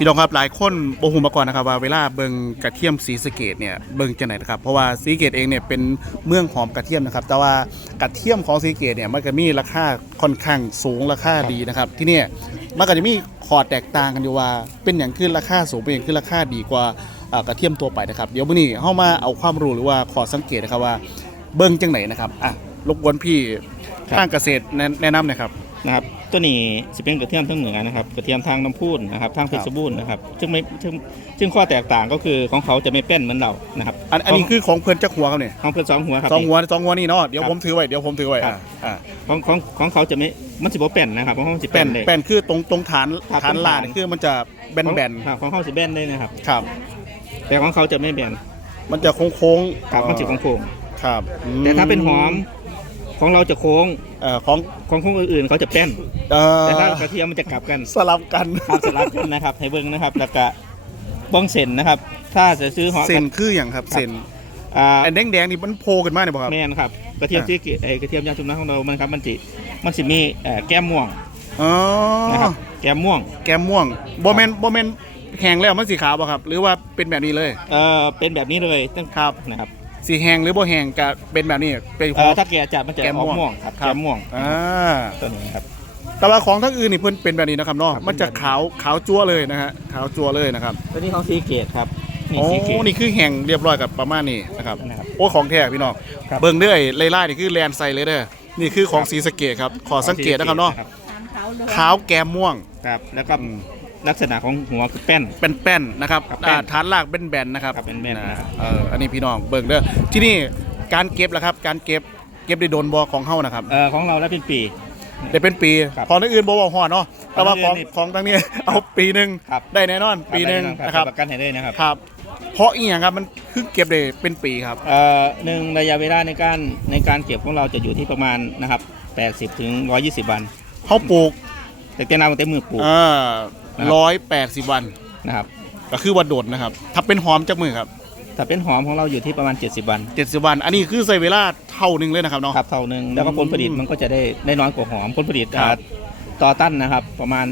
พี่น้องครับหลายคนบ่ฮู้มาก่อนนะครับว่าเวลาเบิงกระเทียมสีสะเกตเนี่ยเบิงจังไหนนะครับเพราะว่าสีสะเกตเองเนี่ยเป็นเมืองหอมกระเทียมนะครับแต่ว่ากระเทียมของสีสะเกตเนี่ยมันก็มีราคาค่อนข้างสูงราคาดีนะครับที่เนี่ยมันก็จะมีขอดแตกต่างกันอยู่ว่าเป็นอย่างขึ้นราคาสูงเป็นอย่างขึ้นราคาดีกว่าอ่ากระเทียมตัวไปนะครับเดี๋ยวมื้อนี้เฮามาเอาความรู้หรือว่าขอสังเกตนะครับว่าเบิงจังไหนนะครับอะรบกวนพี่ครับทางเกษตรแนะแนะนำหน่อยครับนะครับ ตัวนี้สิเป็นกระเทียมทั้งเหนือนะครับกระเทียมทางน้ำพูนนะครับทางเพชรบูรณ์นะครับซึ่งไม่ซึ่งซึ่งข้อแตกต่างก็คือของเขาจะไม่เป็นเหมือนเรานะครับอันอันนี้คือของเพื่อนจักหัวครับเนี่ยของเพื่อนสองหัวครับสองหัวสองหัวนี่เนาะเดี๋ยวครับผมถือไว้เดี๋ยวผมถือไว้ครัอ่าบอ่าของของของเขาจะไม่มันสิบ่เป็นนะครับของเขาสิแป้เป็นนเลยแป้นคือตรงตรงฐานครับฐานลาตรงฐานเนี่ยคือมันจะแบนแบนครับของเขาสิแบนเลยนะครับๆครับแต่ของเขาจะไม่แบนมันจะโค้งโค้งๆครับมันสิโค้งครับอืๆแต่ถ้าเป็นหอม ของเราจะโค้งเอ่อของของของอื่นๆเขาจะแป้น เอ่อแต่ถ้ากระเทียมมันจะกลับกันสลับกันครับสลับกันนะครับให้เบิ่งนะครับ แล้วก็บ้องเส้นนะครับ ถ้าจะซื้อหอมเส้นคืออย่างครับครับเส้นอ่าไอ้แดงแดงๆนี่มันโผล่ขึ้นมาเนี่ยบ่ครับ แม่นครับกระเทียมอ่า ที่ไอกระเทียมยางชุมน้ำของเรา มันครับมันจิมันสิมีเอ่อแก้มม่วงอ๋อนะครับแก้มม่วงแก้มม่วงบ่แม่นบ่แม่นแห้งแล้วมันสีขาวบ่ครับ หรือว่าเป็นแบบนี้เลย เอ่อเป็นแบบนี้เลยตั้งครับนะครับ สีแห้งหรือบ่แห้งก็เป็นแบบนี้เป็นขเอ่อง อถ้าแก่จัดมันจะแก้มออกม่วงม่วงครับครับ แก้มม่วงอ่าตัวนี้ครับ แต่ว่าของทั้งอื่นนี่เพิ่นเป็นแบบนี้นะครับเนาะครับ มันจะขาวขาวจั่วเลยนะฮะขาวจั่วเลยนะครับตัวนี้ของซีเกตครับนี่โอ้ซีเกตนี่คือแห้งเรียบร้อยกับประมาณนี้นะครับ นะครับ โอ้ของแท้พี่น้องครับ เบิ่งเด้อไอ้ไล่ๆนี่คือแลนใส่เลยเด้อนี่คือของสีสะเกตครับขอสังเกตนะครับเนาะขาวแก้มม่วง ครับแล้วก็อืม ลักษณะของหัวคือแป้น เป็นแป้นนะครับครับแป้นอ่าฐานรากเป็นแบนนะครับครับเป็นแบนนะครับ เอออันนี้พี่น้องเบิ่งเด้อที่นี่การเก็บล่ะครับ การเก็บเก็บได้โดนบ่ของเฮานะครับเอ่อของเราได้เป็นปี ได้เป็นปีครับของอื่นบ่ว่าฮอดเนาะแต่ว่าของของอื่นนี่ของทางนี้ เอาปีหนึงครับ ได้แน่นอนปีหนึงนะครับประกันให้เลยนะครับครับ เพราะอีหยังครับมันคือเก็บได้เป็นปีครับ เอ่อหนึ่งระยะเวลาในการในการเก็บของเราจะอยู่ที่ประมาณนะครับ80ถึง120 วันเขาปลูก แต่แต่นาตั้งแต่มือปลูกอ่า นะครับร้อยแปดสิบวัน นะครับ ก็คือวันโดดนะครับ ถ้าเป็นหอมจากมือครับถ้าเป็นหอมของเราอยู่ที่ประมาณ 70 วันเจ็ดสิบวัน อันนี้คือใช้เวลาเท่านึงเลยนะครับเนาะ ครับเท่าหนึงแล้วก็ผลผลิตมันก็จะได้ได้น้อยกว่าหอมผลผลิตครับ อ่าต่อตันนะครับประมาณ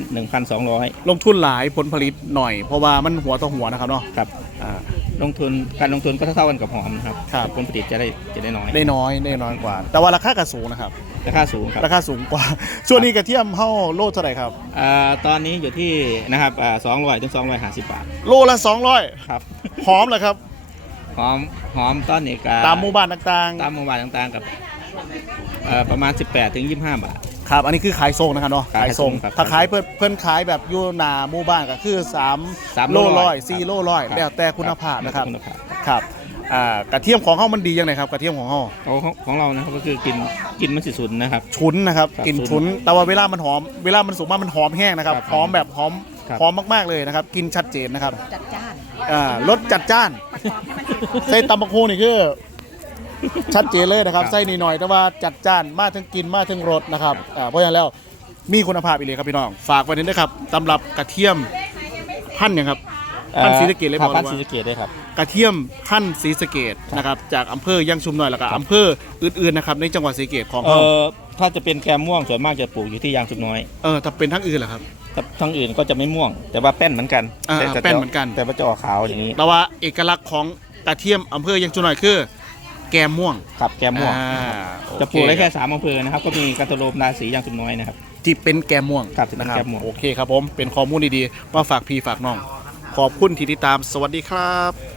1,200 ลงทุนหลายผลผลิตหน่อย เพราะว่ามันหัวต่อหัวนะครับเนาะครับ อ่า ลงทุนการลงทุนก็เท่าๆกันกับหอมนะครับครับ ผลผลิตจะได้จะได้น้อย ได้น้อยได้น้อยกว่า แต่ว่าราคาก็สูงนะครับ ราคาสูงครับราคาสูงกว่า ส่วนนี้กระเทียมเฮาโลเท่าไหร่ครับ อ่าตอนนี้อยู่ที่นะครับอ่า200ถึง250บาทโลละครับ200หอมเหรอครับ หอมหอมต้นนี้ก็ตามหมู่บ้านต่างตามหมู่บ้านต่างๆกับเอ่อประมาณ 18ถึง25 บาท ๆครับ อันนี้คือขายส่งนะครับเนาะขายส่งครับถ้าขายเพื่อนเพื่อนขายแบบอยู่หนาหมู่บ้านก็คือสาม3โลโลร้ร้ออยย4โลร้อยครับแล้วแต่คุณภาพนะครับคุณภาพ ครับ อ่ากระเทียมของเฮามันดียังไงครับกระเทียมของเฮาของของเรานะครับก็คือกินกินมันสิสุนนะครับ ฉุนนะครับครับกลิ่นฉุฉุนนแต่ว่าเวลามันหอม เวลามันสุกมากมันหอมแห้งนะครับครับหอมแบบหอมครับ หอมมากๆเลยนะครับกินชัดเจนนะครับจัดจ้านอ่ารสจัดจ้านใส่ตำบักฮูนี่คือชัดเจนเลยนะครับไส้นิดหน่อยแต่ว่าจัดจ้านมากทั้งกินมากทั้งรสนะครับอ่าเพราะฉะนั้นแล้วมีคุณภาพอีเลยครับพี่น้องฝากไว้ด้วยนะครับตำรับกระเทียมพันธุ์หยังครับ พันธุ์ศรีสะเกษเลยครับบอกพันเลยว่าธุ์ศรีสะเกษด้วยครับกระเทียมพันธุ์ศรีสะเกดนะครับจากอำเภอย่างชุมน้อยแล้วก็อำเภออื่นๆนะครับในจังหวัดศรีสะเกดของเอ่เราอถ้าจะเป็นแกมม่วงส่วนมากจะปลูกอยู่ที่ยางสุกน้อยเออถ้าเป็นทั้งอื่นเหรอครับถ้าทั้งอื่นก็จะไม่ม่วง แต่ว่าแป้นเหมือนกันอ่าแต่จะแป้นเหมือนกัน แต่ว่าจะออกขาวอย่างนี้แต่ว่าเอกลักษณ์ของกระเทียมอำเภอย่างชุมน้อยคือ แกมม่วงครับแกมม่วง อ่าจะปลูกได้โอเคแค่สามอำเภอนะครับ ก็มีกัตโรมนาสียางสุกน้อยนะครับ ที่เป็นแกมม่วงครับที่เป็นนะแกมม่วง โอเคครับผมเป็นข้อมูลดีๆมาฝากพี่ฝากน้อง ขอบคุณที่ติดตามสวัสดีครับ